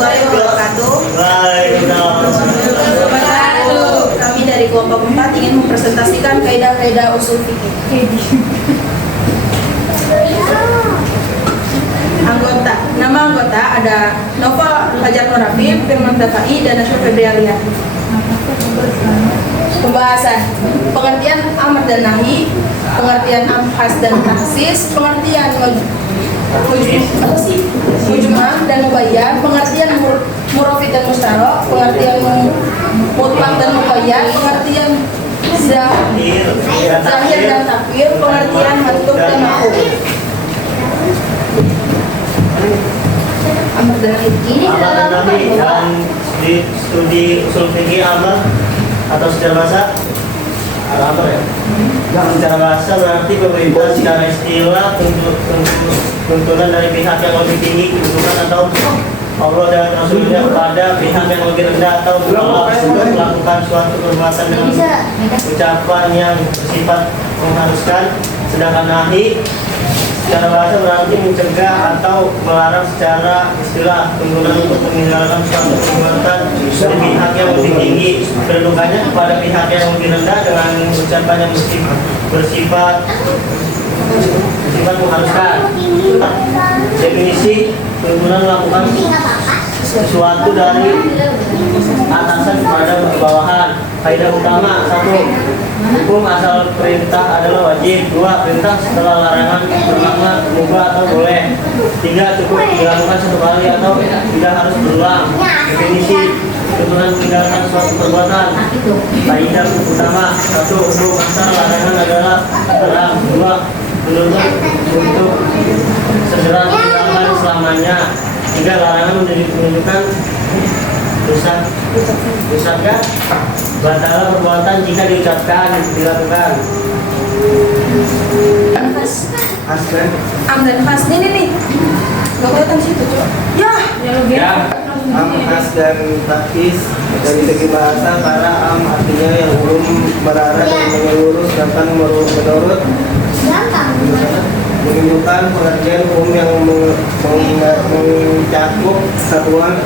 warahmatullahi wabarakatuh. Kami dari kelompok 4 ingin mempresentasikan kaidah-kaidah usul fikih. Nama anggota ada Nova Fajar Norafif, Firman Dafai, dan Nasya Febrialia. Pembahasan pengertian amar dan nahi, pengertian amhas dan taksis, pengertian mujmal dan mubayyan, pengertian murafid dan mustarok, pengertian mutlak dan mubayyan, pengertian zahir dan takwil, pengertian mantuk dan ma'hum. Amar dan nahi yang di studi usul fikih amar atau secara bahasa apa ya? Secara bahasa berarti pemerintah secara istilah tuntunan dari pihak yang lebih tinggi kedudukan atau Allah dan Rasulnya kepada pihak yang lebih rendah atau untuk melakukan suatu perbuatan dengan ucapan yang bersifat mengharuskan. Sedangkan nahi secara bahasa berarti mencegah atau melarang secara istilah tuntunan untuk meninggalkan suatu perbuatan dari pihak yang lebih tinggi kedudukannya kepada pihak yang lebih rendah dengan ucapan yang bersifat mengharuskan. Definisi tuntunan melakukan sesuatu dari atasan kepada bawahan. Kaidah utama: 1. Hukum asal perintah adalah wajib. 2. Perintah setelah larangan bermakna mubah atau boleh. 3. Cukup dilakukan satu kali atau tidak harus berulang. Definisi tuntunan meninggalkan suatu perbuatan. Kaidah utama: 1. Hukum asal larangan adalah haram. 2. Menuntut untuk segera meninggalkan selamanya. 3. Larangan menunjukkan rusaknya batal perbuatan jika diucapkan dilakukan. Am dan khas nih nggak kelihatan situ coba ya am, khas dan takis. Dari segi bahasa, karena am artinya yang umum berarah dan menyeluruh, sedangkan menurut menunjukkan pengertian umum yang mencakup satuan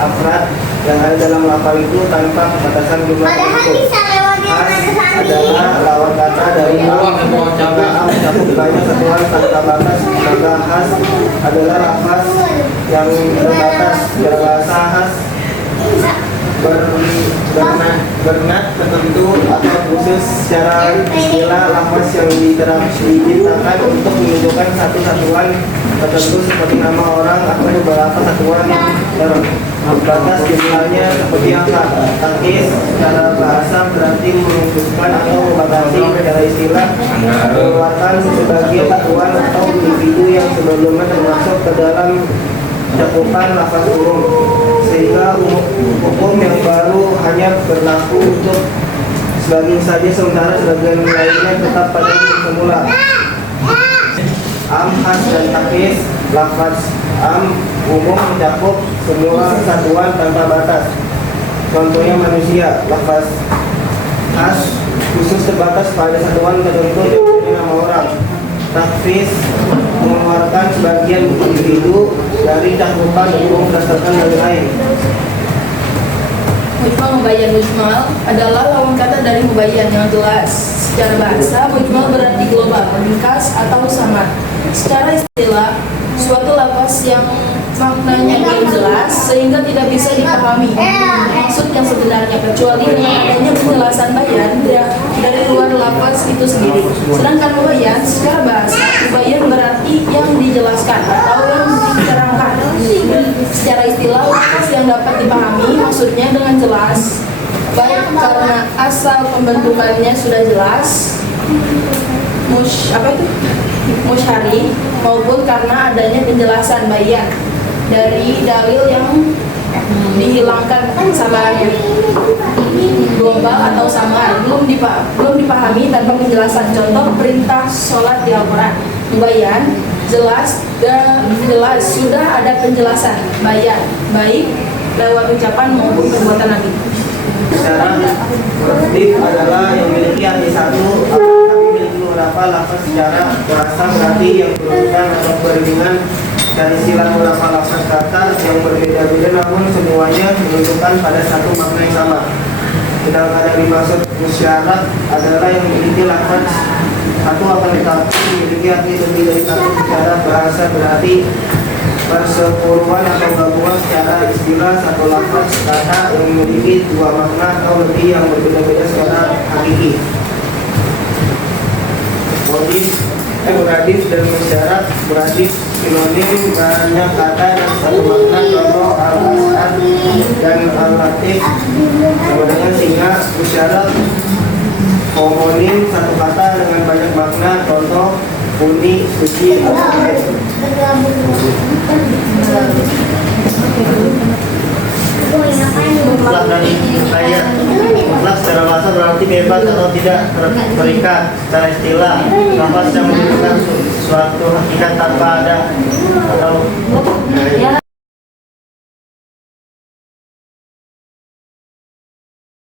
afrad yang ada dalam lafal itu tanpa batasan jumlah unsur. Khas adalah lawan kata dari am, maka am mencakup banyak satuan tanpa batas, maka khas adalah lafaz yang terbatas. Dalam bahasa khas bernat tertentu atau khusus. Secara istilah, lafaz yang diciptakan untuk menunjukkan satu satuan tertentu seperti nama orang atau beberapa satuan yang terbatas jumlahnya seperti angka. Takis secara bahasa berarti mengkhususkan atau membatasi. Secara istilah, mengeluarkan sebagian satuan atau individu yang sebelumnya termasuk ke dalam cakupan lafaz umum, sehingga hukum yang baru hanya berlaku untuk sebagian saja, sementara sebagian lainnya tetap pada hukum semula. Am, khas dan takis. Lafaz am umum mencakup semua satuan tanpa batas. Contohnya manusia. Lafaz khas khusus terbatas pada satuan tertentu seperti nama orang. Takfis mengeluarkan sebagian individu dari cakupan hukum berdasarkan dalil lain. Mujmal, mubayyan. Mujmal adalah lawan kata dari mubayyan yang jelas. Secara bahasa, mujmal berarti global, ringkas atau samar. Secara istilah, suatu lafaz yang maknanya belum jelas sehingga tidak bisa dipahami maksud yang sebenarnya, kecuali dengan adanya penjelasan bayan dari luar lafaz itu sendiri. Sedangkan mubayyan secara bahasa, mubayyan berarti yang dijelaskan atau yang diterangkan. Secara istilah, lafaz yang dapat dipahami maksudnya dengan jelas, baik karena asal pembentukannya sudah jelas, musyari, maupun karena adanya penjelasan bayan dari dalil yang dihilangkan samarannya. Global atau samar, belum dipahami tanpa penjelasan. Contoh perintah sholat di Al-Quran. Mubayyan jelas dan jelas, sudah ada penjelasan bayan, baik lewat ucapan maupun perbuatan Nabi. Secara produktif adalah yang memiliki arti satu tapi memiliki beberapa lafaz. Secara bahasa berarti yang menurunkan atau beriringan Secara istilah beberapa lafaz kata yang berbeda-beda namun semuanya menunjukkan pada satu makna yang sama. Sedangkan yang dimaksud musyarat adalah yang memiliki lafaz satu akan tetapi memiliki arti lebih dari satu secara bahasa, berarti persepuluhan atau gabungan secara istilah satu lafaz kata yang memiliki dua makna atau lebih yang berbeda-beda secara hakiki. Muradif dan musyarat. Muradif sinonim banyak kata dan satu makna, contoh al-as'ad dan al-latif sama dengan singa. Musyarat homonim satu kata dengan banyak makna, contoh uni, suci, Mutlak dari ayat mutlak secara bahasa berarti bebas atau tidak terikat. Secara istilah lafaz yang menunjukkan suatu hakikat tanpa ada atau